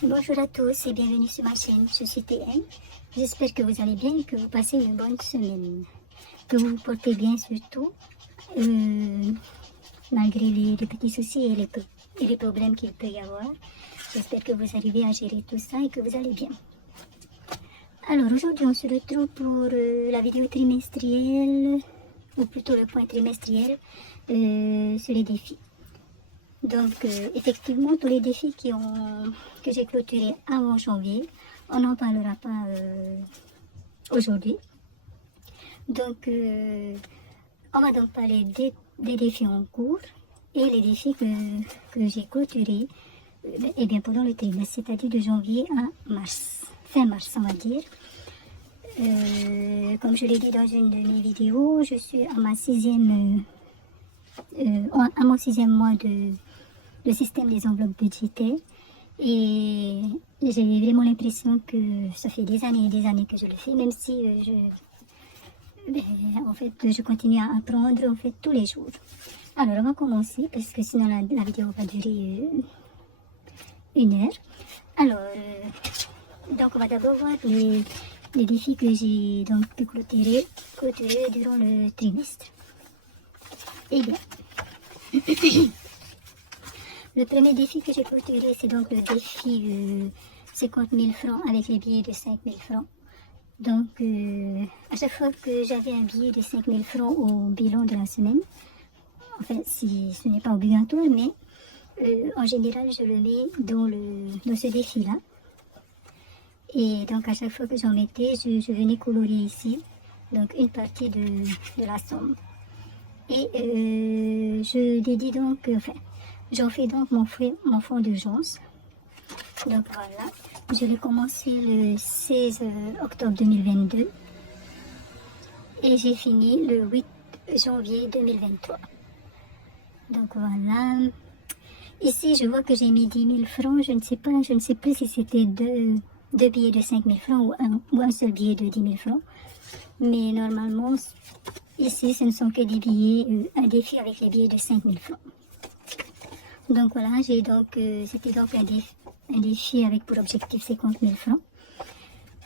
Bonjour à tous et bienvenue sur ma chaîne, je suis TM. J'espère que vous allez bien et que vous passez une bonne semaine. Que vous vous portez bien surtout, malgré les petits soucis et les problèmes qu'il peut y avoir. J'espère que vous arrivez à gérer tout ça et que vous allez bien. Alors aujourd'hui on se retrouve pour la vidéo trimestrielle, ou plutôt le point trimestriel sur les défis. Donc, effectivement, tous les défis que j'ai clôturés avant janvier, on n'en parlera pas aujourd'hui. Donc, on va donc parler des défis en cours et les défis que j'ai clôturés eh bien, pendant le trimestre, c'est-à-dire de janvier à mars, fin mars, on va dire. Comme je l'ai dit dans une de mes vidéos, je suis à mon sixième mois de système des enveloppes budgétaires et j'ai vraiment l'impression que ça fait des années et des années que je le fais, même si en fait je continue à apprendre en fait tous les jours. Alors on va commencer parce que sinon la vidéo va durer une heure. Alors donc on va d'abord voir les défis que j'ai donc clôturés durant le trimestre. Eh bien le premier défi que j'ai clôturé, c'est donc le défi 50 000 francs avec les billets de 5 000 francs. Donc, à chaque fois que j'avais un billet de 5 000 francs au bilan de la semaine, enfin, si ce n'est pas obligatoire, mais en général, je le mets dans ce défi-là. Et donc, à chaque fois que j'en mettais, je venais colorier ici, donc une partie de la somme. Et je dédie donc, enfin, j'en fais donc mon fonds d'urgence. Donc voilà, je l'ai commencé le 16 octobre 2022 et j'ai fini le 8 janvier 2023. Donc voilà, ici je vois que j'ai mis 10 000 francs, je ne sais plus si c'était deux billets de 5 000 francs ou un seul billet de 10 000 francs. Mais normalement, ici ce ne sont que des billets, un défi avec les billets de 5 000 francs. Donc voilà, c'était donc un défi avec pour objectif 50 000 francs,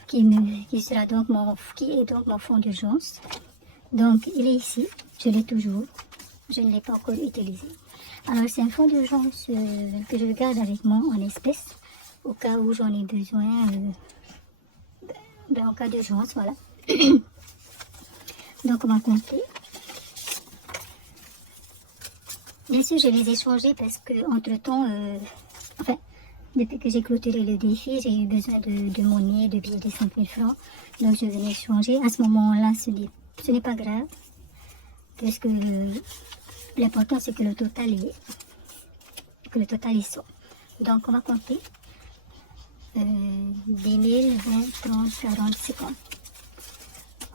qui est donc mon fonds d'urgence. Donc il est ici, je l'ai toujours, je ne l'ai pas encore utilisé. Alors c'est un fonds d'urgence que je garde avec moi en espèces, au cas où j'en ai besoin, en cas d'urgence, voilà. Donc on va compter. Bien sûr, je les ai changés parce que entre-temps, enfin, depuis que j'ai clôturé le défi, j'ai eu besoin de monnaie, de billets de 5 000 francs. Donc je venais changer. À ce moment-là, ce n'est pas grave. Parce que l'important, c'est que le total est soit. Donc on va compter. 10 000, 20, 30, 40, 50.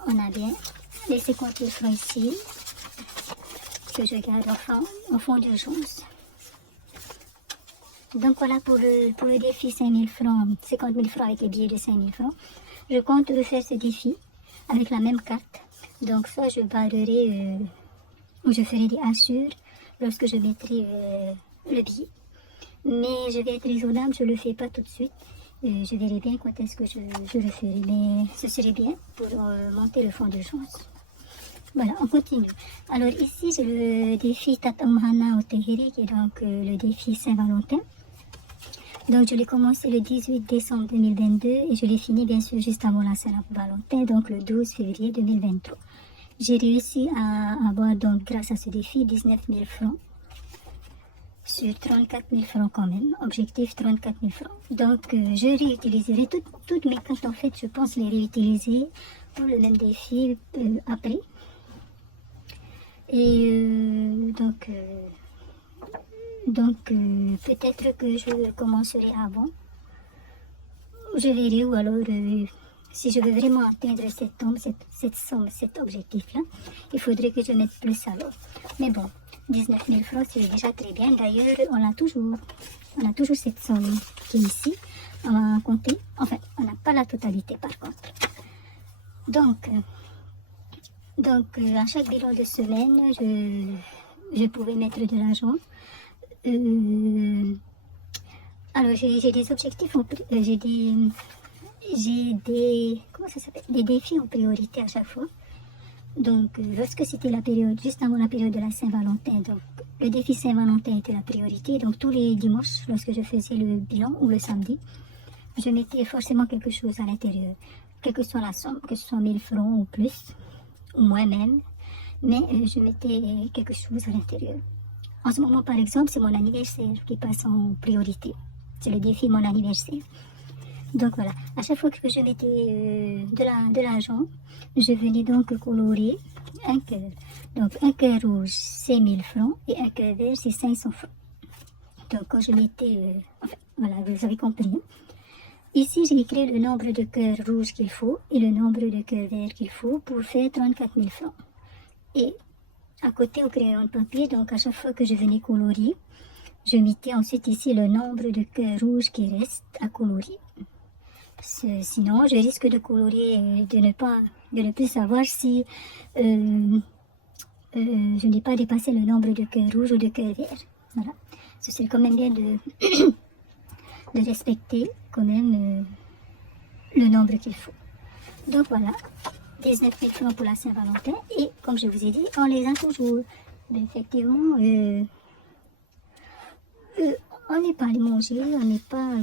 On a bien les 50 000 francs ici, que je garde en fond d'urgence. Donc voilà pour le défi 5 000 francs, 50 000 francs avec les billets de 5 000 francs. Je compte refaire ce défi avec la même carte. Donc soit je barrerai ou je ferai des hachures lorsque je mettrai le billet. Mais je vais être raisonnable, je ne le fais pas tout de suite. Je verrai bien quand est-ce que je le ferai. Mais ce serait bien pour monter le fond d'urgence. Voilà, on continue. Alors ici, j'ai le défi Tatamhana au Tehiri, qui est donc le défi Saint-Valentin. Donc je l'ai commencé le 18 décembre 2022 et je l'ai fini bien sûr juste avant la Saint-Valentin, donc le 12 février 2023. J'ai réussi à avoir donc grâce à ce défi 19 000 francs sur 34 000 francs quand même, objectif 34 000 francs. Donc je réutiliserai toutes mes cartes en fait, je pense les réutiliser pour le même défi après. Et donc peut-être que je commencerai avant. Je verrai, ou alors si je veux vraiment atteindre cette somme, cet objectif-là, il faudrait que je mette plus alors. Mais bon, 19 000 francs, c'est déjà très bien. D'ailleurs, on a toujours cette somme qui est ici. On va compter. Enfin, on n'a pas la totalité par contre. Donc à chaque bilan de semaine, je pouvais mettre de l'argent. Alors, j'ai des objectifs, comment ça s'appelle? Des défis en priorité à chaque fois. Donc, lorsque c'était la période, juste avant la période de la Saint-Valentin, donc le défi Saint-Valentin était la priorité. Donc, tous les dimanches, lorsque je faisais le bilan ou le samedi, je mettais forcément quelque chose à l'intérieur. Quelle que soit la somme, que ce soit 1000 francs ou plus, ou moins même, mais je mettais quelque chose à l'intérieur. En ce moment, par exemple, c'est mon anniversaire qui passe en priorité. C'est le défi mon anniversaire. Donc voilà, à chaque fois que je mettais de l'argent, je venais donc colorer un cœur. Donc un cœur rouge, c'est 1000 francs et un cœur vert, c'est 500 francs. Donc quand je mettais, enfin voilà, vous avez compris. Ici, j'ai écrit le nombre de cœurs rouges qu'il faut et le nombre de cœurs verts qu'il faut pour faire 34 000 francs. Et à côté au crayon de papier, donc à chaque fois que je venais colorier, je mettais ensuite ici le nombre de cœurs rouges qui reste à colorier. Sinon, je risque de colorier et de ne plus savoir si je n'ai pas dépassé le nombre de cœurs rouges ou de cœurs verts. Voilà. Ce serait quand même bien de, de respecter quand même le nombre qu'il faut. Donc voilà, 19 000 francs pour la Saint-Valentin. Et comme je vous ai dit, on les a toujours. Mais effectivement, on n'est pas allé manger, on n'est pas...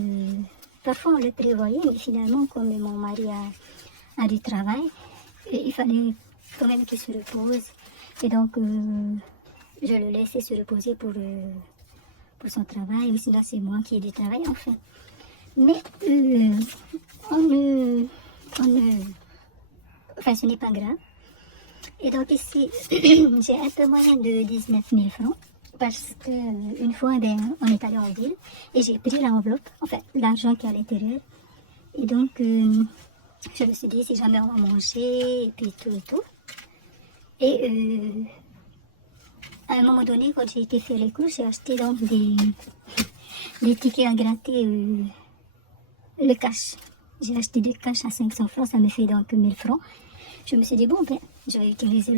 parfois on le prévoyait, mais finalement, comme mon mari a du travail, il fallait quand même qu'il se repose. Et donc, je le laissais se reposer pour son travail, ou sinon c'est moi qui ai du travail, enfin. Mais enfin, ce n'est pas grave. Et donc ici, j'ai un peu moins de 19 000 francs. Parce qu'une fois, on est allé en ville et j'ai pris l'enveloppe, enfin l'argent qui est à l'intérieur. Et donc, je me suis dit, si jamais on va manger, et puis tout et tout. Et à un moment donné, quand j'ai été faire les courses, j'ai acheté donc des tickets à gratter, le cash. J'ai acheté des cash à 500 francs, ça me fait donc 1000 francs. Je me suis dit, bon, ben, je vais utiliser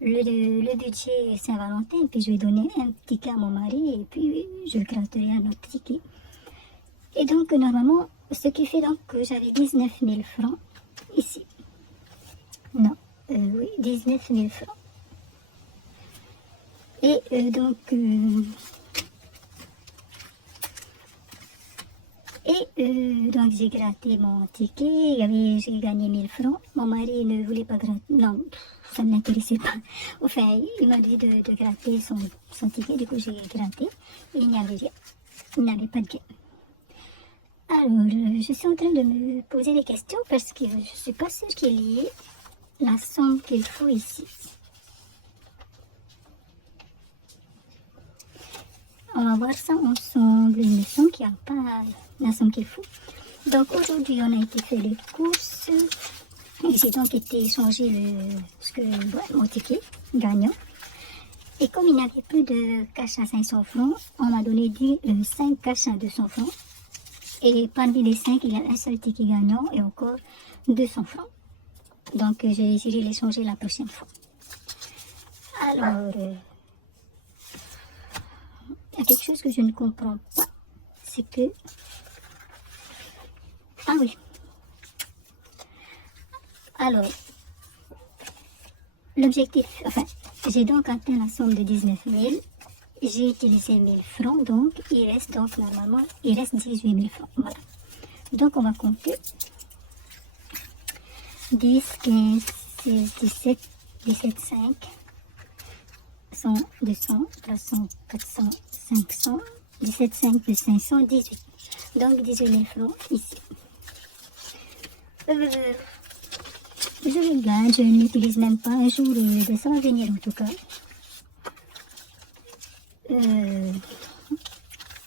le budget Saint-Valentin, puis je vais donner un ticket à mon mari, et puis je gratterai un autre ticket. Et donc, normalement, ce qui fait donc que j'avais 19 000 francs ici. Non, oui, 19 000 francs. Et donc, j'ai gratté mon ticket, j'ai gagné 1000 francs. Mon mari ne voulait pas gratter, non, ça ne l'intéressait pas. Enfin, il m'a dit de gratter son ticket, du coup j'ai gratté. Et il n'y avait rien, il n'avait pas de gain. Alors, je suis en train de me poser des questions parce que je ne suis pas sûre qu'il y ait la somme qu'il faut ici. On va voir ça ensemble. Il me semble qu'il n'y a pas la somme qu'il faut. Donc aujourd'hui, on a été faire les courses. Et j'ai donc été échanger mon ticket gagnant. Et comme il n'y avait plus de cash à 500 francs, on m'a donné 5 cash à 200 francs. Et parmi les 5, il y a un seul ticket gagnant et encore 200 francs. Donc j'irai les changer la prochaine fois. Alors, il y a quelque chose que je ne comprends pas. C'est que... Ah oui. Alors, l'objectif, enfin, j'ai donc atteint la somme de 19 000. J'ai utilisé 1000 francs, donc il reste donc normalement, 18 000 francs. Voilà. Donc on va compter. 10, 15, 16, 17, 17, 5, 100, 200, 300, 400, 500, 17, 5 plus 500, 18. Donc 18 000 francs ici. Je regarde, je n'utilise même pas un jour, ça va venir en tout cas.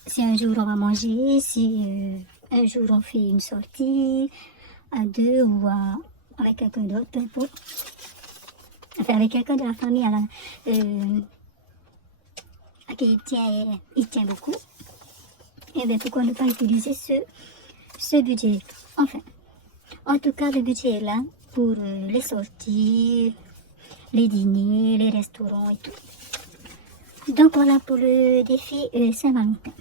Si un jour on va manger, si un jour on fait une sortie à deux ou avec quelqu'un d'autre, peu importe. Enfin, avec quelqu'un de la famille à qui il tient beaucoup. Et bien pourquoi ne pas utiliser ce budget? Enfin, en tout cas, le budget est là pour les sorties, les dîners, les restaurants et tout. Donc voilà pour le défi Saint-Valentin.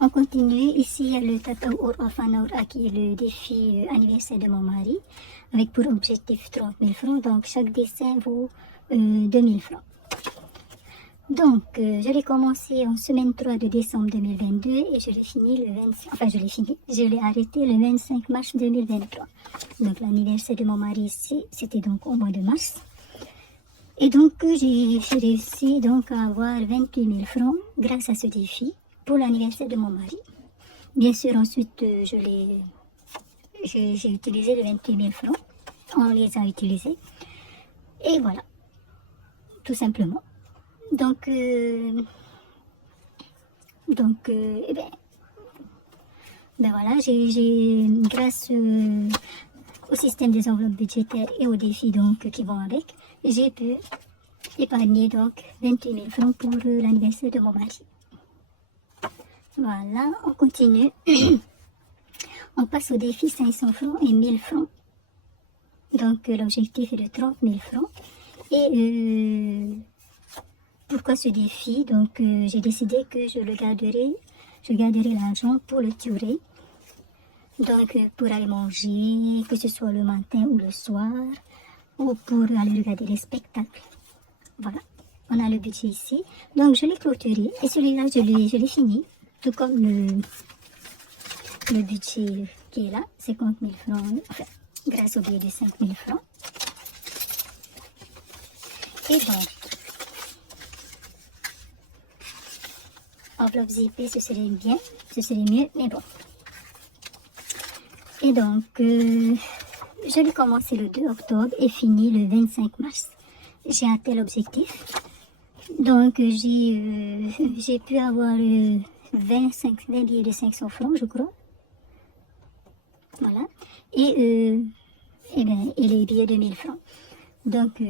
On continue. Ici, il y a le Tatawur Orfanaura qui est le défi anniversaire de mon mari, avec pour objectif 30 000 francs. Donc, chaque dessin vaut 2 000 francs. Donc, je l'ai commencé en semaine 3 de décembre 2022 et je l'ai fini le 25, enfin je l'ai fini, je l'ai arrêté le 25 mars 2023. Donc, l'anniversaire de mon mari ici, c'était donc au mois de mars. Et donc, j'ai réussi donc à avoir 28 000 francs grâce à ce défi pour l'anniversaire de mon mari. Bien sûr, ensuite, j'ai utilisé les 28 000 francs. On les a utilisés. Et voilà, tout simplement. Donc, eh ben voilà, grâce au système des enveloppes budgétaires et aux défis donc qui vont avec, j'ai pu épargner donc 28 000 francs pour l'anniversaire de mon mari. Voilà, on continue. On passe au défi 500 francs et 1000 francs. Donc l'objectif est de 30 000 francs. Et pourquoi ce défi? Donc j'ai décidé que je garderai l'argent pour le tuer. Donc pour aller manger, que ce soit le matin ou le soir, ou pour aller regarder les spectacles. Voilà, on a le budget ici. Donc je l'ai clôturé et celui-là je l'ai fini, tout comme le budget qui est là, 50 000 francs, enfin, grâce au billet de 5 000 francs. Et donc, enveloppe zippée, ce serait bien, ce serait mieux, mais bon. Et donc, je l'ai commencé le 2 octobre et fini le 25 mars. J'ai atteint l'objectif. Donc, j'ai pu avoir 20 billets de 500 francs, je crois. Voilà. Et les billets de 1000 francs. Donc,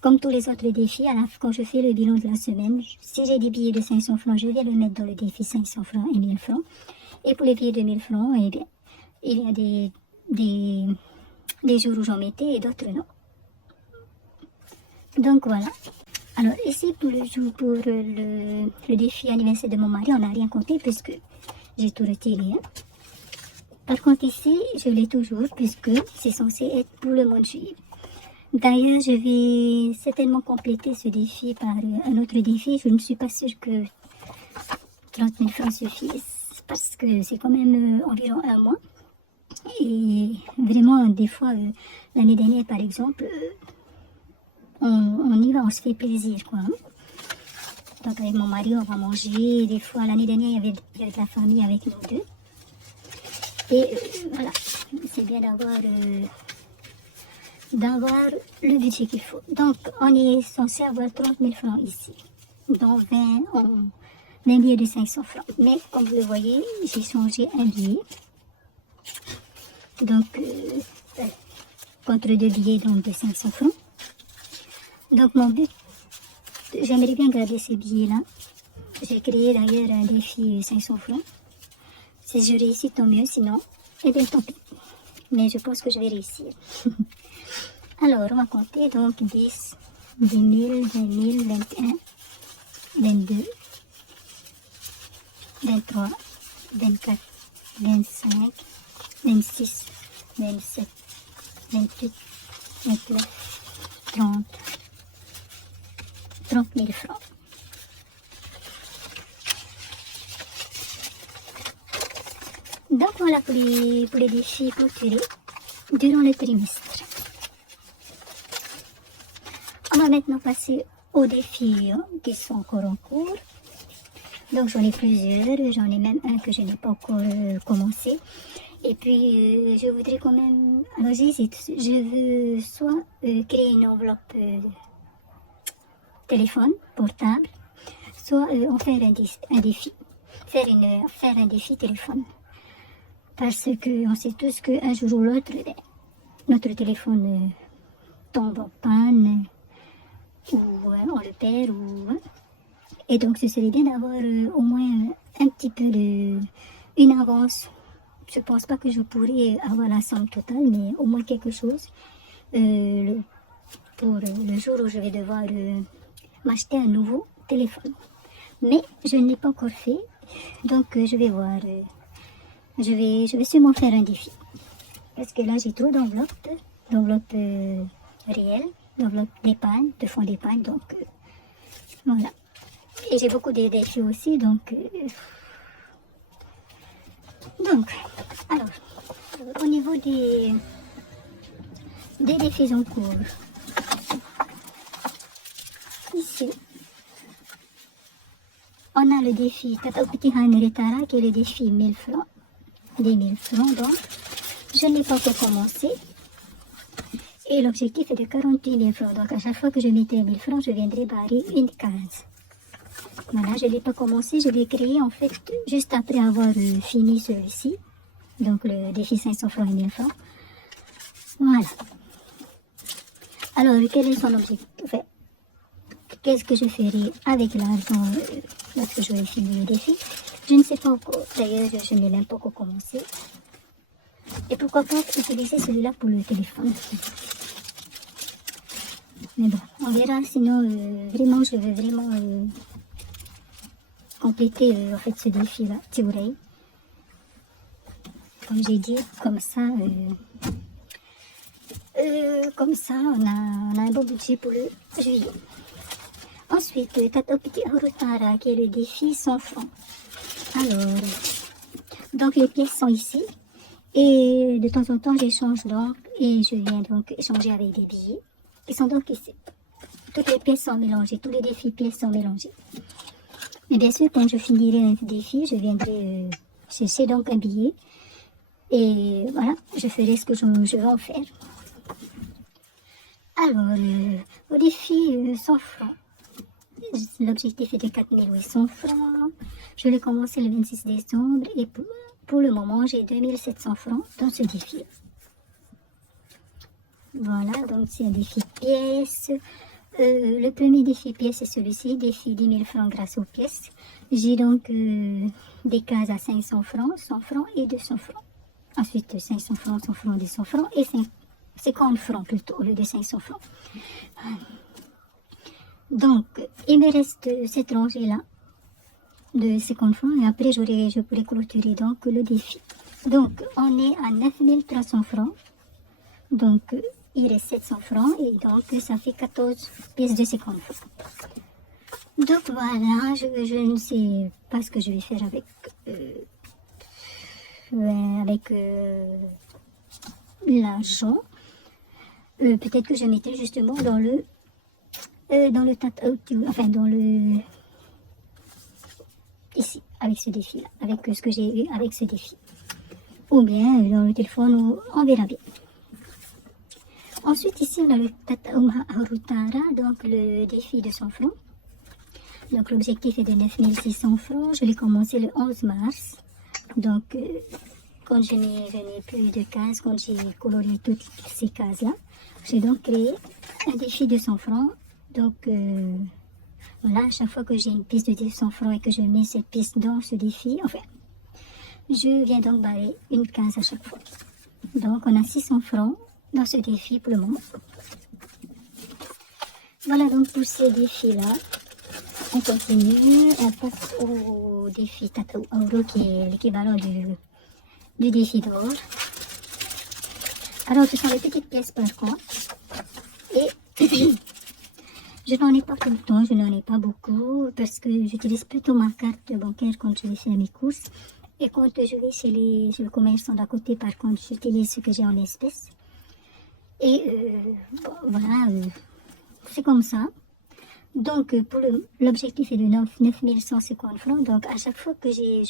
comme tous les autres défis, quand je fais le bilan de la semaine, si j'ai des billets de 500 francs, je vais le mettre dans le défi 500 francs et 1000 francs. Et pour les billets de 1000 francs, eh bien, il y a des jours où j'en mettais et d'autres non. Donc voilà. Alors ici pour le défi anniversaire de mon mari, on n'a rien compté puisque j'ai tout retiré. Par contre ici, je l'ai toujours puisque c'est censé être pour le mois de juillet. D'ailleurs, je vais certainement compléter ce défi par un autre défi. Je ne suis pas sûre que 30 000 francs suffisent parce que c'est quand même environ un mois. Et vraiment, des fois, l'année dernière par exemple, on y va, on se fait plaisir, quoi. Donc avec mon mari, on va manger. Des fois, l'année dernière, il y avait de la famille avec nous deux. Et voilà, c'est bien d'avoir le budget qu'il faut. Donc, on est censé avoir 30 000 francs ici, dont 20 billets de 500 francs. Mais comme vous le voyez, j'ai changé un billet. Donc, contre 2 billets donc de 500 francs. Donc, mon but, j'aimerais bien garder ces billets-là. J'ai créé d'ailleurs un défi 500 francs. Si je réussis, tant mieux. Sinon, eh bien, tant pis. Mais je pense que je vais réussir. Alors, on va compter donc 10, 10 000, 20 000, 21, 22, 23, 24, 25, 26, 27, 28, 29, 30 000 francs. Donc voilà pour les défis clôturés durant le trimestre. On va maintenant passer aux défis qui sont encore en cours. Donc j'en ai plusieurs, j'en ai même un que je n'ai pas encore commencé. Et puis je voudrais quand même, alors j'hésite, je veux soit créer une enveloppe téléphone portable, soit en faire un défi, faire un défi téléphone. Parce qu'on sait tous qu'un jour ou l'autre, notre téléphone tombe en panne, ou on le perd, et donc ce serait bien d'avoir au moins un petit peu une avance. Je ne pense pas que je pourrais avoir la somme totale, mais au moins quelque chose pour le jour où je vais devoir m'acheter un nouveau téléphone. Mais je ne l'ai pas encore fait. Donc je vais voir, je vais sûrement faire un défi. Parce que là j'ai trop d'enveloppes réelles, d'enveloppes d'épargne, de fonds d'épargne, donc voilà. Et j'ai beaucoup de défis aussi, donc alors, au niveau des défis en cours, ici, on a le défi Tata Petit Haneretara qui est le défi 1000 francs, des 1000 francs donc. Je n'ai pas encore commencé. Et l'objectif est de 48 000 francs. Donc à chaque fois que je mettais 1000 francs, je viendrai barrer une case. Voilà, je ne l'ai pas commencé, je l'ai créé en fait juste après avoir fini celui-ci. Donc le défi 500 francs et 1000 francs. Voilà. Alors, quel est son objectif? Enfin, qu'est-ce que je ferai avec l'argent lorsque j'aurai fini le défi? Je ne sais pas encore. D'ailleurs, je n'ai même pas encore commencé. Et pourquoi pas utiliser celui-là pour le téléphone. Mais bon, on verra. Sinon, vraiment, je veux vraiment compléter en fait ce défi-là, Tiurei. Comme j'ai dit, comme ça, on a un bon budget pour le juillet. Ensuite, Tata Petit Horotara, qui est le défi 100 francs. Alors, donc les pièces sont ici. Et de temps en temps, j'échange donc et je viens donc échanger avec des billets. Ils sont donc ici. Toutes les pièces sont mélangées, tous les défis pièces sont mélangés. Et bien sûr, quand je finirai un défi, je viendrai chercher donc un billet. Et voilà, je ferai ce que je vais en faire. Alors, au défi 100 francs. L'objectif est de 4800 francs. Je l'ai commencé le 26 décembre et pour le moment, j'ai 2700 francs dans ce défi. Voilà, donc c'est un défi pièces. Le premier défi pièces, c'est celui-ci, défi 10 000 francs grâce aux pièces. J'ai donc des cases à 500 francs, 100 francs et 200 francs. Ensuite, 500 francs, 100 francs, 200 francs et 50 francs plutôt, au lieu de 500 francs. Donc, il me reste cette rangée-là de 50 francs et après je pourrai clôturer donc le défi. Donc, on est à 9300 francs. Donc, il reste 700 francs et donc ça fait 14 pièces de 50 francs. Donc voilà, je ne sais pas ce que je vais faire avec l'argent. Peut-être que je mettrai justement dans le ici, avec ce défi-là, avec ce que j'ai eu avec ce défi. Ou bien dans le téléphone, on verra bien. Ensuite, ici, on a le Tata Horotara, donc le défi de 100 francs. Donc l'objectif est de 9600 francs. Je l'ai commencé le 11 mars. Donc, quand je n'ai plus de cases, quand j'ai coloré toutes ces cases-là, j'ai donc créé un défi de 100 francs. Donc, voilà, à chaque fois que j'ai une pièce de 200 francs et que je mets cette pièce dans ce défi, enfin, je viens donc barrer une case à chaque fois. Donc, on a 600 francs dans ce défi pour le moment. Voilà donc pour ces défis-là. On continue, on passe au défi Tata Oro qui est l'équivalent du défi d'or. Alors, ce sont les petites pièces par contre. Et je n'en ai pas tout le temps, je n'en ai pas beaucoup parce que j'utilise plutôt ma carte bancaire quand je vais faire mes courses. Et quand je vais chez le commerçant d'à côté, par contre, j'utilise ce que j'ai en espèces. Et bon, voilà, c'est comme ça. Donc, pour l'objectif est de 9150 francs. Donc, à chaque fois que j'ai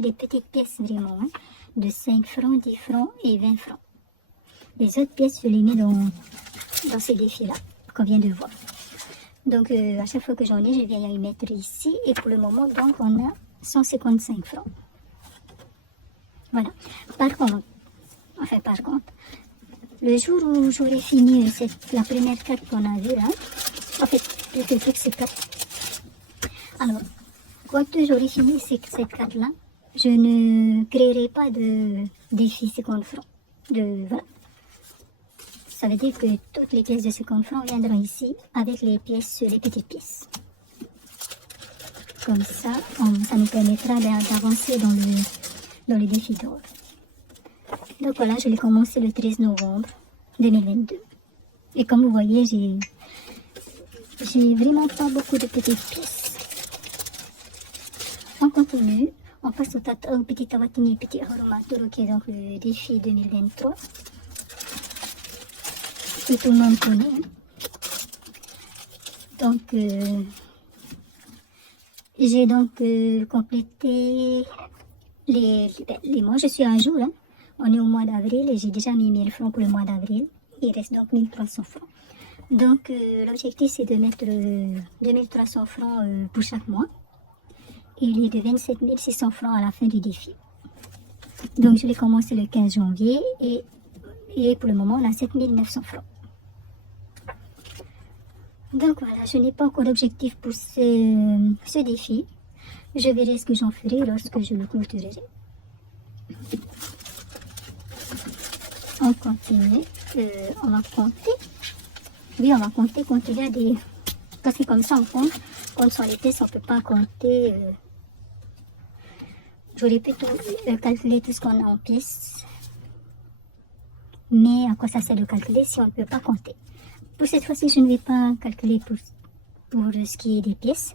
des petites pièces vraiment, hein, de 5 francs, 10 francs et 20 francs. Les autres pièces, je les mets dans ces défis-là, qu'on vient de voir. Donc, à chaque fois que j'en ai, je viens y mettre ici. Et pour le moment, donc, on a 155 francs. Voilà. Par contre, le jour où j'aurai fini la première carte qu'on a vue là, en fait, plutôt toutes ces cartes. Alors, quand j'aurai fini cette carte-là, je ne créerai pas de défi 50 francs. Voilà. Ça veut dire que toutes les pièces de 50 francs viendront ici avec les petites pièces. Comme ça, ça nous permettra d'avancer dans le défi d'or. Donc voilà, je l'ai commencé le 13 novembre 2022. Et comme vous voyez, j'ai vraiment pas beaucoup de petites pièces. On continue. On passe au petit Tawatini, petit Horomatoro, qui est donc le défi 2023. Que tout le monde connaît. Donc, j'ai donc complété les mois. Je suis à un jour, hein. On est au mois d'avril et j'ai déjà mis 1000 francs pour le mois d'avril. Il reste donc 1300 francs. Donc, l'objectif, c'est de mettre 2300 francs pour chaque mois. Et il est de 27 600 francs à la fin du défi. Donc, je vais commencer le 15 janvier et pour le moment, on a 7 900 francs. Donc voilà, je n'ai pas encore d'objectif pour ce défi. Je verrai ce que j'en ferai lorsque je le clôturerai. On continue. On va compter. Oui, on va compter quand il y a des... Parce que comme ça, on compte. Quand sur les tests, on ne peut pas compter. J'aurais pu calculer tout ce qu'on a en pièces. Mais à quoi ça sert de calculer si on ne peut pas compter? Pour cette fois-ci, je ne vais pas calculer pour ce qui est des pièces.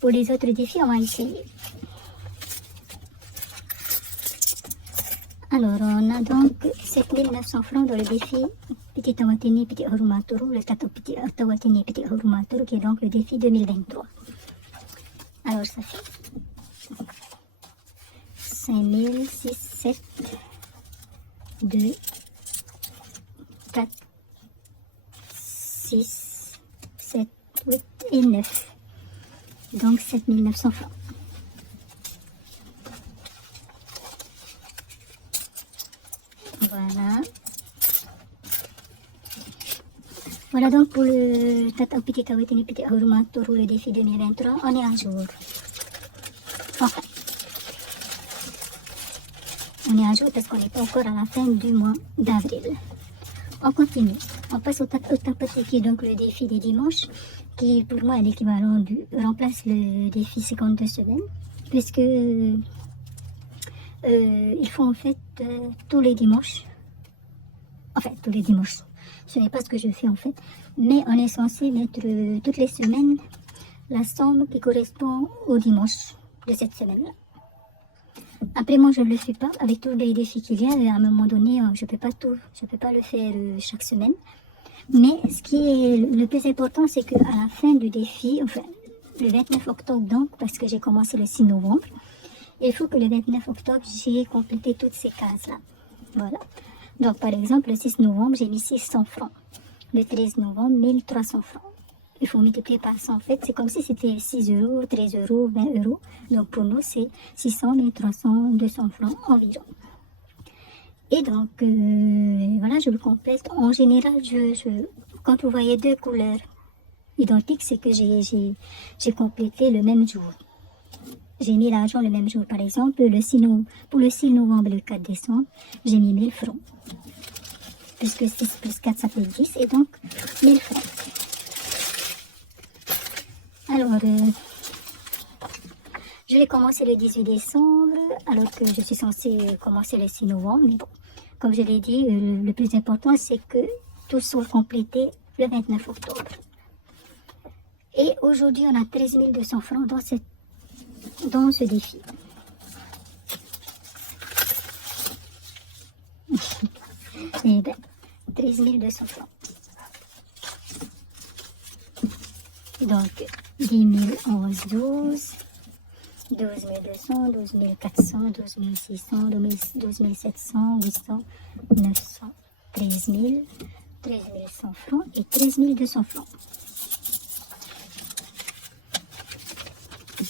Pour les autres défis, on va essayer. Alors, on a donc 7 900 francs dans le défi Petit Tawatini, Petit Horomatoro, le Petit Tawatini, Petit Horomatoro, qui est donc le défi 2023. Alors, ça fait 5 000, 6, 7, 2, 4, 6, 7, 8 et 9. Donc 7 900 francs. Voilà. Voilà donc pour le Petit Tawatini Petit Horomatoro, le défi 2023. On est à jour. Enfin. On est à jour parce qu'on n'est pas encore à la fin du mois d'avril. On continue. On passe au tapati qui est donc le défi des dimanches, qui pour moi est l'équivalent remplace le défi 52 semaines, puisque il faut en fait tous les dimanches. Enfin, tous les dimanches. Ce n'est pas ce que je fais en fait, mais on est censé mettre toutes les semaines la somme qui correspond au dimanche de cette semaine-là. Après, moi, je ne le fais pas avec tous les défis qu'il y a. À un moment donné, je ne peux pas le faire chaque semaine. Mais ce qui est le plus important, c'est qu'à la fin du défi, enfin, le 29 octobre donc, parce que j'ai commencé le 6 novembre, il faut que le 29 octobre, j'ai complété toutes ces cases-là. Voilà. Donc, par exemple, le 6 novembre, j'ai mis 600 francs. Le 13 novembre, 1300 francs. Il faut multiplier par 100. En fait, c'est comme si c'était 6 euros, 13 euros, 20 euros. Donc, pour nous, c'est 600, 1300, 200 francs environ. Et donc, voilà, je le complète. En général, quand vous voyez deux couleurs identiques, c'est que j'ai complété le même jour. J'ai mis l'argent le même jour. Par exemple, pour le 6 novembre et le 4 décembre, j'ai mis 1000 francs. Puisque 6 plus 4, ça fait 10. Et donc, 1000 francs. Alors, je vais commencer le 18 décembre, alors que je suis censée commencer le 6 novembre. Mais bon, comme je l'ai dit, le plus important, c'est que tout soit complété le 29 octobre. Et aujourd'hui, on a 13 200 francs dans ce défi. Eh bien, 13 200 francs. Donc, 10 000, 11, 12, 12 200, 12 400, 12 600, 12 700, 800, 900, 13 000, 13 100 francs et 13 200 francs.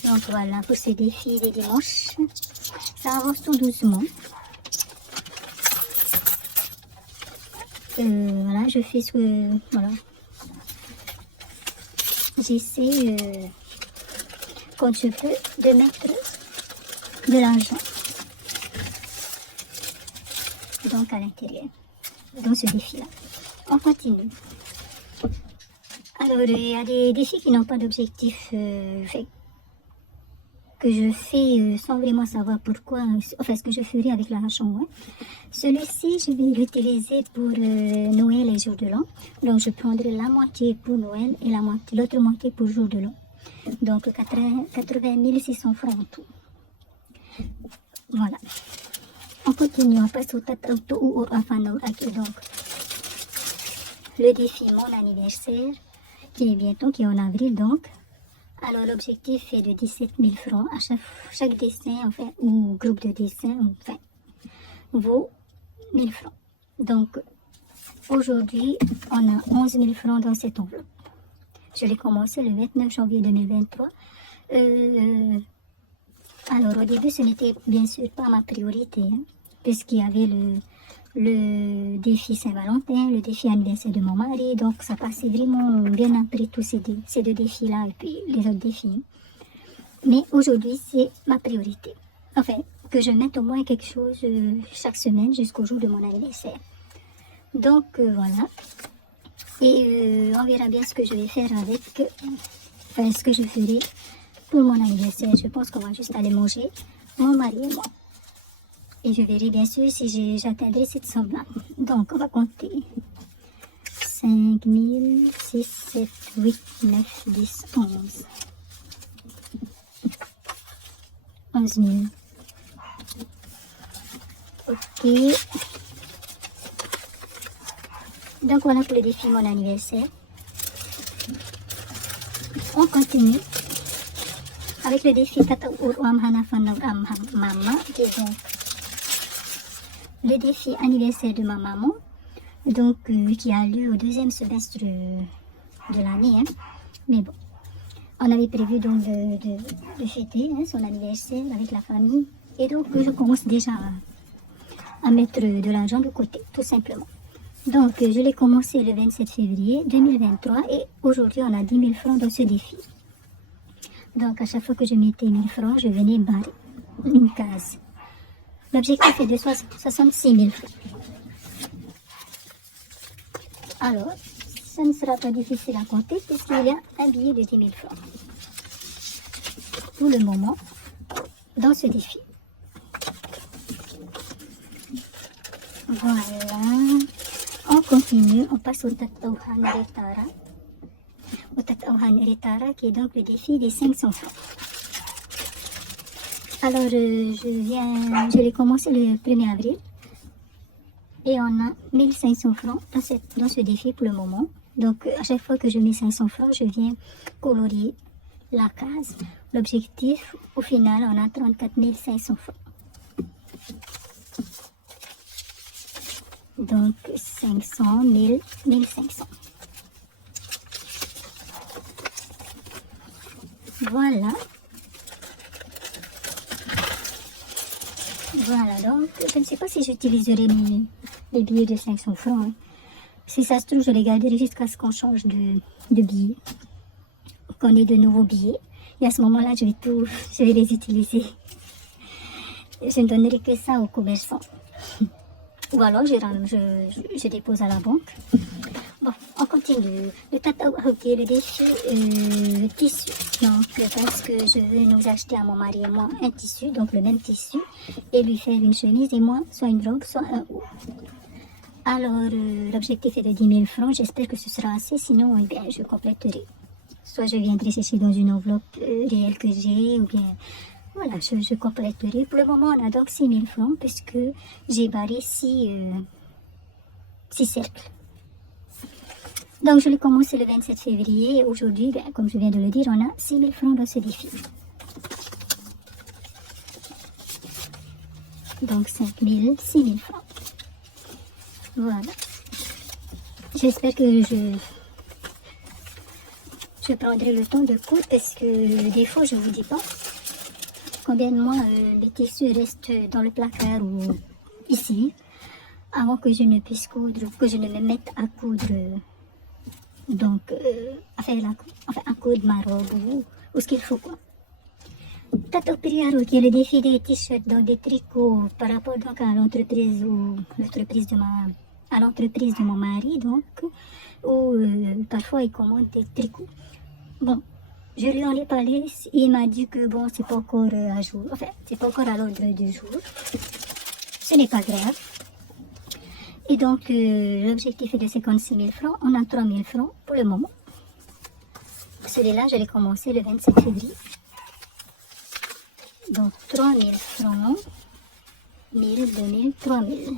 Donc voilà pour ce défi des dimanches. Ça avance tout doucement. Voilà, je fais ce que... Voilà. J'essaie, quand je peux, de mettre de l'argent donc à l'intérieur, dans ce défi-là. On continue. Alors, il y a des défis qui n'ont pas d'objectif. que je fais sans vraiment savoir pourquoi, enfin ce que je ferai avec l'argent. Ouais. Celui-ci, je vais l'utiliser pour Noël et jour de l'an. Donc je prendrai la moitié pour Noël et l'autre moitié pour jour de l'an. Donc 80 600 francs en tout. Voilà. On continue, on passe au tatauto ou au afano. Donc le défi mon anniversaire qui est bientôt, qui est en avril donc. Alors l'objectif est de 17 000 francs. À chaque dessin, enfin, ou groupe de dessins, enfin, vaut 1000 francs. Donc aujourd'hui, on a 11 000 francs dans cette enveloppe. Je l'ai commencé le 29 janvier 2023. Alors au début, ce n'était bien sûr pas ma priorité, hein, puisqu'il y avait le défi Saint-Valentin, le défi anniversaire de mon mari, donc ça passait vraiment bien après tous ces deux défis-là et puis les autres défis. Mais aujourd'hui, c'est ma priorité. Enfin, que je mette au moins quelque chose chaque semaine jusqu'au jour de mon anniversaire. Donc voilà. Et on verra bien ce que je vais faire avec, enfin ce que je ferai pour mon anniversaire. Je pense qu'on va juste aller manger, mon mari et moi. Et je verrai bien sûr si j'atteindrai cette somme-là. Donc, on va compter. 5 000, 6, 7, 8, 9, 10, 11. 11 000. Ok. Donc, voilà pour le défi mon anniversaire. On continue avec le défi Tata Uram Hanafan Mama, qui est donc le défi anniversaire de ma maman, donc qui a lieu au deuxième semestre de l'année. Hein. Mais bon, on avait prévu donc de fêter son anniversaire avec la famille. Et donc je commence déjà à mettre de l'argent de côté, tout simplement. Donc je l'ai commencé le 27 février 2023 et aujourd'hui on a 10 000 francs dans ce défi. Donc à chaque fois que je mettais 1000 francs, je venais barrer une case. L'objectif est de 66 000 francs. Alors, ça ne sera pas difficile à compter puisqu'il y a un billet de 10 000 francs. Pour le moment, dans ce défi. Voilà. On continue, on passe au Tatauhan Retara. Au Tatauhan Retara qui est donc le défi des 500 francs. Alors, je l'ai commencé le 1er avril et on a 1500 francs dans ce défi pour le moment. Donc, à chaque fois que je mets 500 francs, je viens colorier la case. L'objectif, au final, on a 34 500 francs. Donc, 500, 1000, 1500. Voilà. Voilà, donc je ne sais pas si j'utiliserai les billets de 500 francs. Hein. Si ça se trouve, je les garderai jusqu'à ce qu'on change de billets, qu'on ait de nouveaux billets. Et à ce moment-là, je vais les utiliser. Je ne donnerai que ça aux commerçants. Ou alors, je dépose à la banque. Bon, on continue. Le tatauki, le défi tissu. Donc, parce que je veux nous acheter à mon mari et moi un tissu, donc le même tissu, et lui faire une chemise et moi, soit une robe, soit un haut. Alors, l'objectif est de 10 000 francs. J'espère que ce sera assez, sinon, eh bien, je compléterai. Soit je viendrai chercher dans une enveloppe réelle que j'ai, ou bien, voilà, je compléterai. Pour le moment, on a donc 6 000 francs, puisque j'ai barré 6 cercles. Donc, je l'ai commencé le 27 février et aujourd'hui, ben, comme je viens de le dire, on a 6 000 francs dans ce défi. Donc, 5 000, 6 000 francs. Voilà. J'espère que je prendrai le temps de coudre parce que des fois, je ne vous dis pas combien de mois les tissus restent dans le placard ou ici avant que je ne puisse coudre ou que je ne me mette à coudre. Donc, à coudre ma robe ou ce qu'il faut, quoi. Tato Priaro, qui est le défi des t-shirts, donc des tricots, par rapport donc à l'entreprise de mon mari, donc, où parfois il commande des tricots. Bon, Je lui en ai parlé et il m'a dit que bon, c'est pas encore à jour. Enfin, c'est pas encore à l'ordre du jour. Ce n'est pas grave. Et donc, l'objectif est de 56 000 francs. On a 3 000 francs pour le moment. Celui-là, je l'ai commencé le 27 février. Donc, 3 000 francs. 1000, 2000, 3000.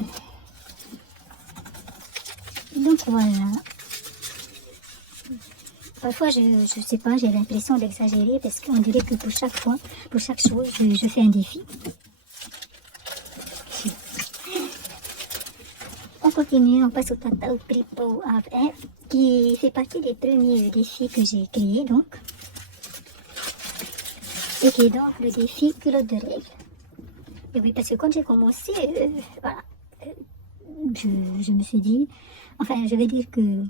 Donc, voilà. Parfois, je sais pas, j'ai l'impression d'exagérer parce qu'on dirait que pour chaque fois, pour chaque chose, je fais un défi. On continue, on passe au Tatao Pripo AF, qui fait partie des premiers défis que j'ai créés, donc. Et qui est donc le défi culotte de règle. Et oui, parce que quand j'ai commencé, voilà, je me suis dit, enfin, je vais dire que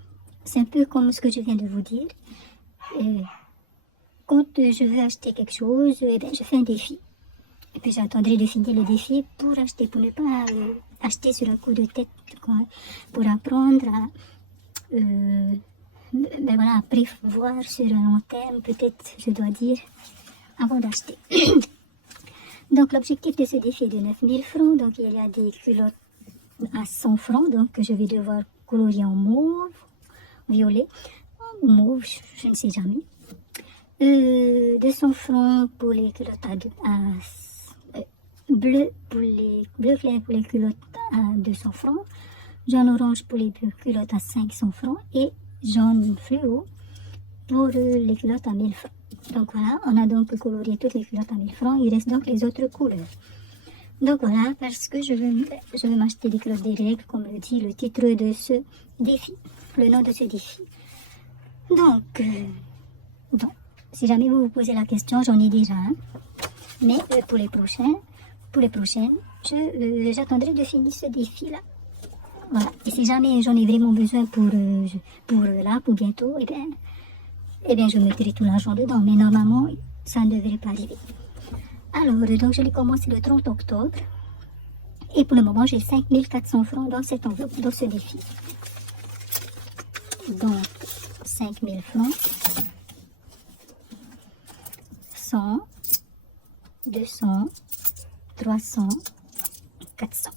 c'est un peu comme ce que je viens de vous dire. Quand je veux acheter quelque chose, eh bien, je fais un défi. Et puis j'attendrai de finir le défi pour acheter, pour ne pas acheter sur un coup de tête, quoi, pour apprendre à, ben voilà, à prévoir sur un long terme, peut-être, je dois dire, avant d'acheter. Donc l'objectif de ce défi est de 9 000 francs, donc il y a des culottes à 100 francs, donc je vais devoir colorier en mauve, violet, mauve, je ne sais jamais. 200 francs pour les culottes à bleu pour les bleu clair pour les culottes à 200 francs, jaune orange pour les culottes à 500 francs et jaune fluo pour les culottes à 1000 francs. Donc voilà, on a donc colorié toutes les culottes à 1000 francs, il reste donc les autres couleurs. Donc voilà, parce que je veux m'acheter des culottes des règles, comme le dit le titre de ce défi, le nom de ce défi. Donc, bon, si jamais vous vous posez la question, j'en ai déjà un. Mais pour les prochaines, j'attendrai de finir ce défi-là. Voilà. Et si jamais j'en ai vraiment besoin pour bientôt, eh bien, je mettrai tout l'argent dedans. Mais normalement, ça ne devrait pas arriver. Alors, donc, je l'ai commencé le 30 octobre. Et pour le moment, j'ai 5 400 francs dans cette enveloppe, dans ce défi. Donc, 5 000 francs. 100, 200, 300, 400.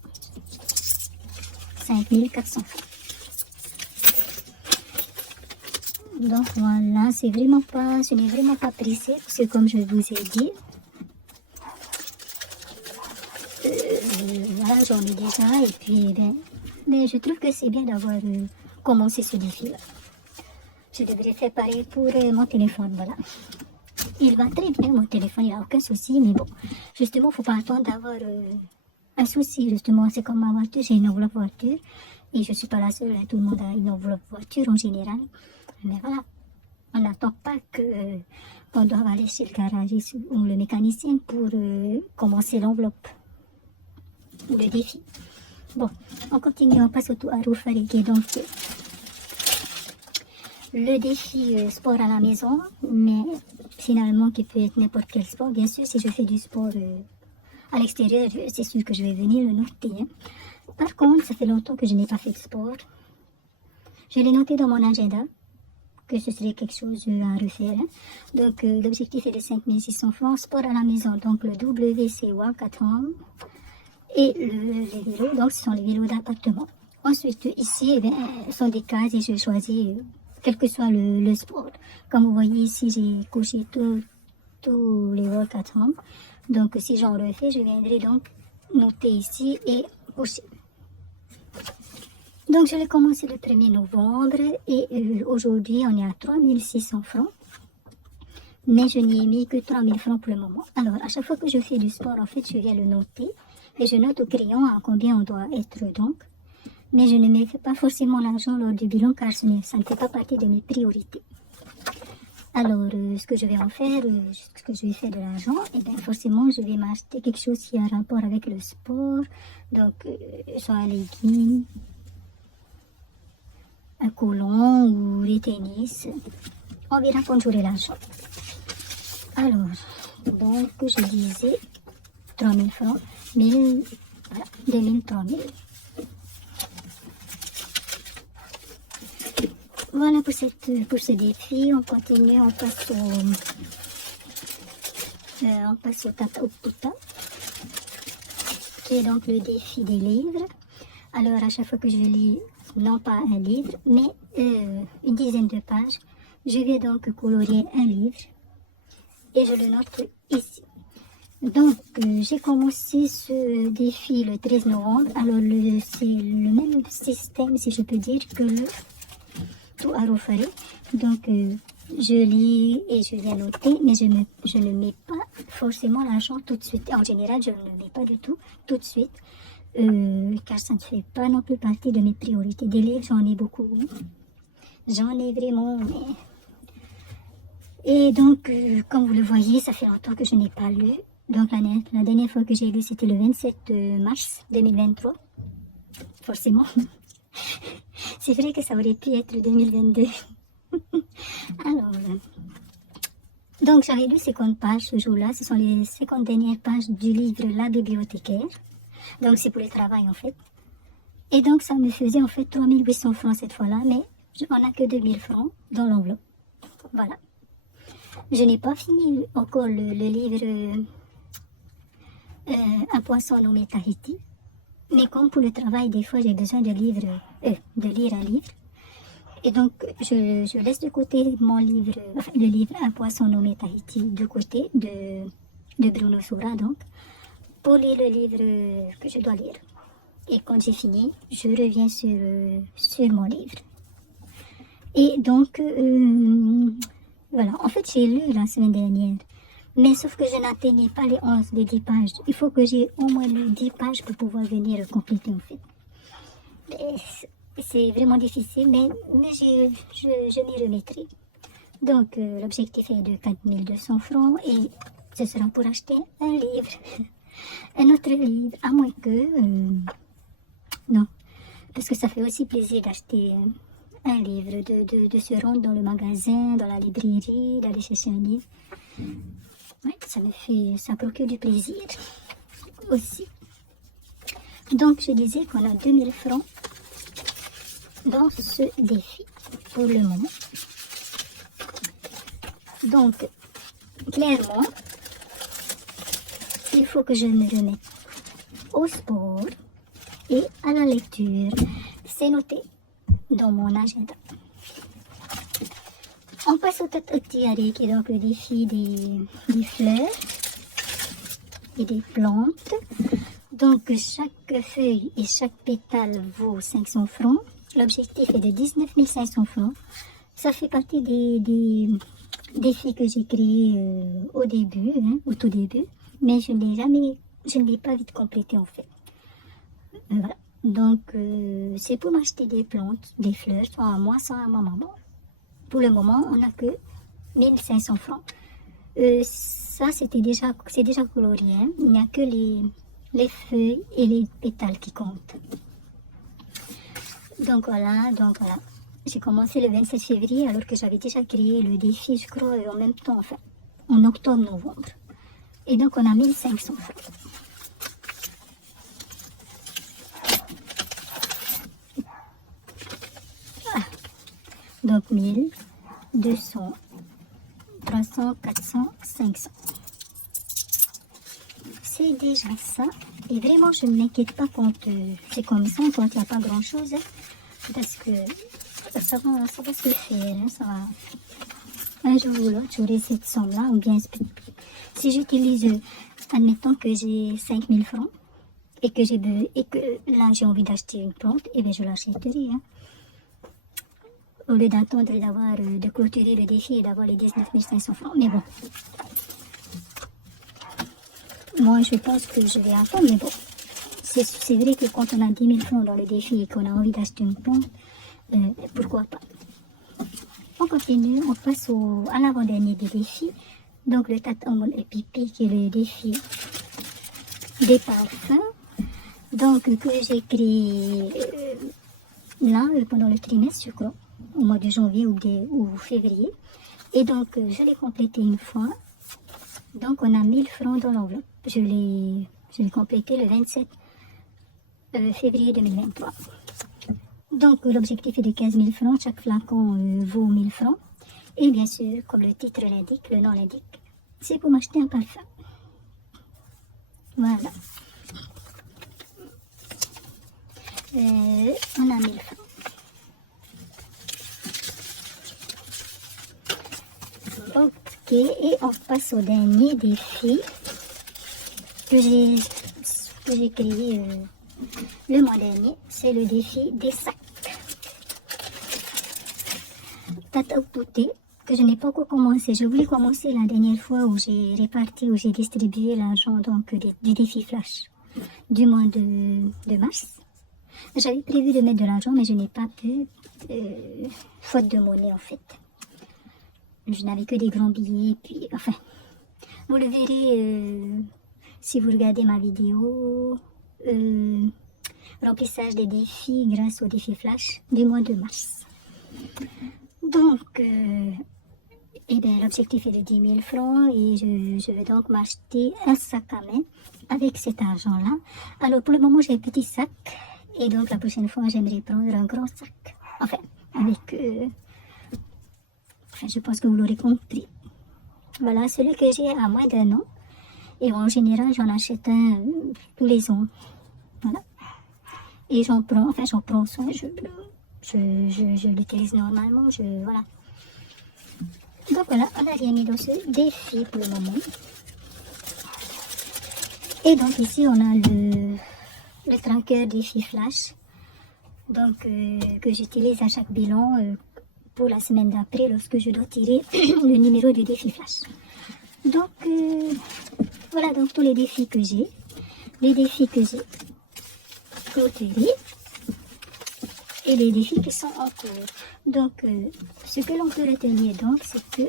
5 400 francs. Donc voilà, ce n'est vraiment pas pressé, parce que comme je vous ai dit, voilà, j'en ai déjà, et puis, mais je trouve que c'est bien d'avoir commencé ce défi-là. Je devrais faire pareil pour mon téléphone, voilà. Il va très bien, mon téléphone, il n'y a aucun souci, mais bon, justement, il ne faut pas attendre d'avoir un souci, justement. C'est comme ma voiture, j'ai une enveloppe voiture, et je ne suis pas la seule, hein, tout le monde a une enveloppe voiture en général. Mais voilà, on n'attend pas qu'on doive aller chez le garagiste ou le mécanicien pour commencer l'enveloppe ou le défi. Bon, on continue, on passe au tout à Roufari, qui est donc le défi sport à la maison, mais finalement qui peut être n'importe quel sport. Bien sûr, si je fais du sport à l'extérieur, c'est sûr que je vais venir le noter. Hein. Par contre, ça fait longtemps que je n'ai pas fait de sport. Je l'ai noté dans mon agenda, que ce serait quelque chose à refaire. Hein. Donc, l'objectif est de 5 600 francs, sport à la maison. Donc, le WC-WA 4 ans et les vélos, donc ce sont les vélos d'appartement. Ensuite, ici, eh bien, sont des cases et je choisis quel que soit le sport. Comme vous voyez ici, j'ai coché tous les walkathons. Donc, si j'en refais, je viendrai donc noter ici et cocher. Donc, je l'ai commencé le 1er novembre et aujourd'hui, on est à 3 600 francs. Mais je n'y ai mis que 3 000 francs pour le moment. Alors, à chaque fois que je fais du sport, en fait, je viens le noter. Et je note au crayon à combien on doit être donc. Mais je ne mets pas forcément l'argent lors du bilan car ça ne fait pas partie de mes priorités. Alors, ce que je vais en faire, ce que je vais faire de l'argent, et bien forcément, je vais m'acheter quelque chose qui a un rapport avec le sport. Donc, soit un legging, un collant ou les tennis. On verra quand j'aurai l'argent. Alors, donc, je disais 3 000 francs, 1000, voilà, 2 000, 3 000. Voilà pour ce défi. On continue, on passe au Tata Puta, qui est donc le défi des livres. Alors à chaque fois que je lis, non pas un livre, mais une dizaine de pages, je vais donc colorier un livre et je le note ici. Donc j'ai commencé ce défi le 13 novembre. Alors c'est le même système, si je peux dire, que le tout à refaire. Donc je lis et je viens noter, mais je ne mets pas forcément l'argent tout de suite. En général, je ne le mets pas du tout de suite, car ça ne fait pas non plus partie de mes priorités. Des livres, j'en ai beaucoup. J'en ai vraiment. Mais... Et donc, comme vous le voyez, ça fait longtemps que je n'ai pas lu. Donc la dernière fois que j'ai lu, c'était le 27 mars 2023. Forcément. C'est vrai que ça aurait pu être 2022. Alors, donc j'avais lu 50 pages ce jour-là. Ce sont les 50 dernières pages du livre La bibliothécaire. Donc c'est pour le travail en fait. Et donc ça me faisait en fait 3800 francs cette fois-là, mais on n'a que 2000 francs dans l'enveloppe. Voilà. Je n'ai pas fini encore le livre Un poisson nommé Tahiti. Mais comme pour le travail, des fois j'ai besoin de lire un livre. Et donc je laisse de côté mon livre, enfin, le livre Un poisson nommé Tahiti de côté de Bruno Soura donc, pour lire le livre que je dois lire. Et quand j'ai fini, je reviens sur mon livre. Et donc, voilà, en fait j'ai lu la semaine dernière. Mais sauf que je n'atteignais pas les 10 pages. Il faut que j'ai au moins lu 10 pages pour pouvoir venir compléter en fait. C'est vraiment difficile, mais je m'y remettrai. Donc l'objectif est de 4200 francs et ce sera pour acheter un livre. Un autre livre, à moins que... non, parce que ça fait aussi plaisir d'acheter un livre, de se rendre dans le magasin, dans la librairie, d'aller chercher un livre. Ouais, ça procure du plaisir aussi. Donc je disais qu'on a 2000 francs dans ce défi pour le moment. Donc clairement, il faut que je me remette au sport et à la lecture. C'est noté dans mon agenda. On passe au Tatatiare, qui est donc le défi des fleurs et des plantes. Donc chaque feuille et chaque pétale vaut 500 francs. L'objectif est de 19 500 francs. Ça fait partie des défis que j'ai créés au début, au tout début. Mais je ne l'ai pas vite complété en fait. Voilà. Donc c'est pour m'acheter des plantes, des fleurs, soit à moi, soit à ma maman. Pour le moment, on n'a que 1500 francs. Ça, c'est déjà colorié. Hein. Il n'y a que les feuilles et les pétales qui comptent. Donc voilà. J'ai commencé le 27 février alors que j'avais déjà créé le défi, je crois, en même temps, enfin, en octobre-novembre. Et donc on a 1500 francs. Donc 1000, 200, 300, 400, 500. C'est déjà ça. Et vraiment, je ne m'inquiète pas quand c'est comme ça, quand il n'y a pas grand-chose. Parce que ça va se faire. Ça va. Un jour ou l'autre, j'aurai cette somme-là. Ou bien, si j'utilise, admettons que j'ai 5000 francs et que là, j'ai envie d'acheter une plante, et bien je l'achèterai. Hein. Au lieu d'attendre de clôturer le défi et d'avoir les 19 500 francs. Mais bon, moi je pense que je vais attendre, mais bon, c'est vrai que quand on a 10 000 francs dans le défi et qu'on a envie d'acheter une plante, pourquoi pas. On continue, on passe à l'avant-dernier des défis, donc le Tatamol et Pipi qui est le défi des parfums, donc que j'ai créé là pendant le trimestre, je crois. Au mois de janvier ou février. Et donc, je l'ai complété une fois. Donc, on a 1000 francs dans l'enveloppe. Je l'ai complété le 27 février 2023. Donc l'objectif est de 15 000 francs, chaque flacon vaut 1000 francs. Et bien sûr, comme le titre l'indique, le nom l'indique, c'est pour m'acheter un parfum. Voilà. On a 1000 francs. Ok, et on passe au dernier défi que j'ai créé le mois dernier. C'est le défi des sacs. Tata Pouté, que je n'ai pas encore commencé. Je voulais commencer la dernière fois où j'ai réparti, où j'ai distribué l'argent donc du défi flash du mois de mars. J'avais prévu de mettre de l'argent, mais je n'ai pas pu, faute de monnaie en fait. Je n'avais que des grands billets, puis enfin, vous le verrez si vous regardez ma vidéo remplissage des défis grâce au défi flash du mois de mars. Donc, eh bien, l'objectif est de 10 000 francs et je vais donc m'acheter un sac à main avec cet argent-là. Alors, pour le moment, j'ai un petit sac et donc la prochaine fois, j'aimerais prendre un grand sac. Enfin, avec... je pense que vous l'aurez compris. Voilà, celui que j'ai à moins d'1 an. Et en général, j'en achète un tous les ans. Voilà. Et j'en prends soin, je l'utilise normalement, voilà. Donc voilà, on n'a rien mis dans ce défi pour le moment. Et donc ici, on a le tracker défi flash. Donc, que j'utilise à chaque bilan pour la semaine d'après lorsque je dois tirer le numéro du défi flash. Donc, voilà donc tous les défis que j'ai. Les défis que j'ai clôturés et les défis qui sont en cours. Donc, ce que l'on peut retenir donc, c'est que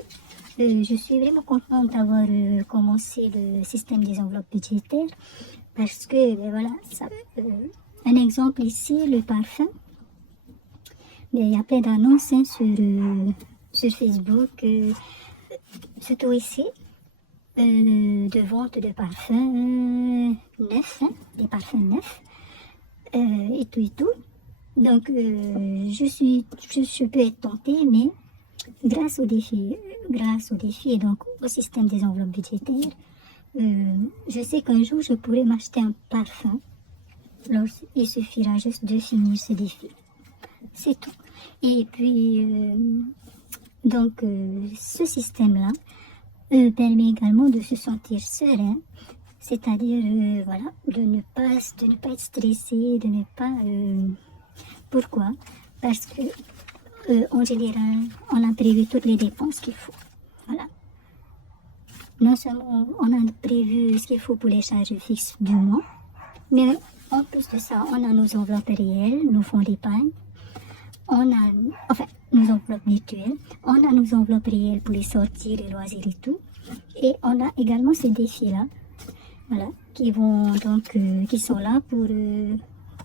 je suis vraiment contente d'avoir commencé le système des enveloppes budgétaires parce que, voilà, un exemple ici, le parfum. Mais il y a plein d'annonces hein, sur Facebook, surtout ici, de vente de parfums neufs, hein, des parfums neufs, et tout. Donc, je peux être tentée, mais grâce au défi et donc au système des enveloppes budgétaires, je sais qu'un jour, je pourrai m'acheter un parfum. Alors, il suffira juste de finir ce défi. C'est tout. Et puis, donc, ce système-là permet également de se sentir serein, c'est-à-dire, voilà, de ne pas être stressé, de ne pas... pourquoi? Parce que, en général, on a prévu toutes les dépenses qu'il faut. Voilà. Non seulement on a prévu ce qu'il faut pour les charges fixes du mois, mais en plus de ça, on a nos enveloppes réelles, nos fonds d'épargne, nos enveloppes mutuelles, on a nos enveloppes réelles pour les sorties, les loisirs et tout. Et on a également ces défis-là, voilà, qui sont là pour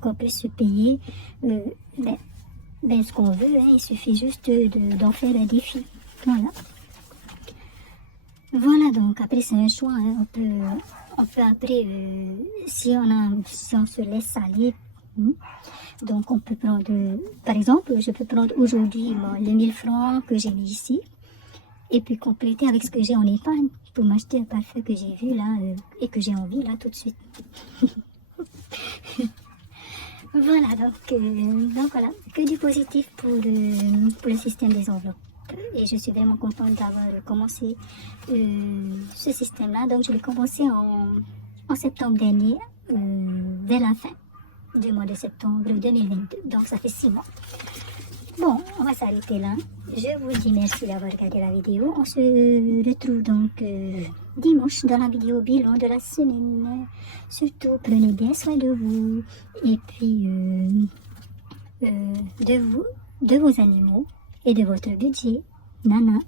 qu'on puisse se payer ce qu'on veut. Hein, il suffit juste d'en faire un défi. Voilà. Voilà, donc après c'est un choix. Hein, on peut après, si on se laisse aller. Donc on peut prendre, par exemple, je peux prendre aujourd'hui les 1000 francs que j'ai mis ici et puis compléter avec ce que j'ai en épargne pour m'acheter un parfum que j'ai vu là et que j'ai envie là tout de suite. Voilà, donc voilà, que du positif pour le système des enveloppes. Et je suis vraiment contente d'avoir commencé ce système-là. Donc je l'ai commencé en septembre dernier, vers la fin du mois de septembre 2022. Donc ça fait 6 mois. Bon, on va s'arrêter là. Je vous dis merci d'avoir regardé la vidéo. On se retrouve donc dimanche dans la vidéo bilan de la semaine. Surtout, prenez bien soin de vous et puis de vos animaux et de votre budget. Nana.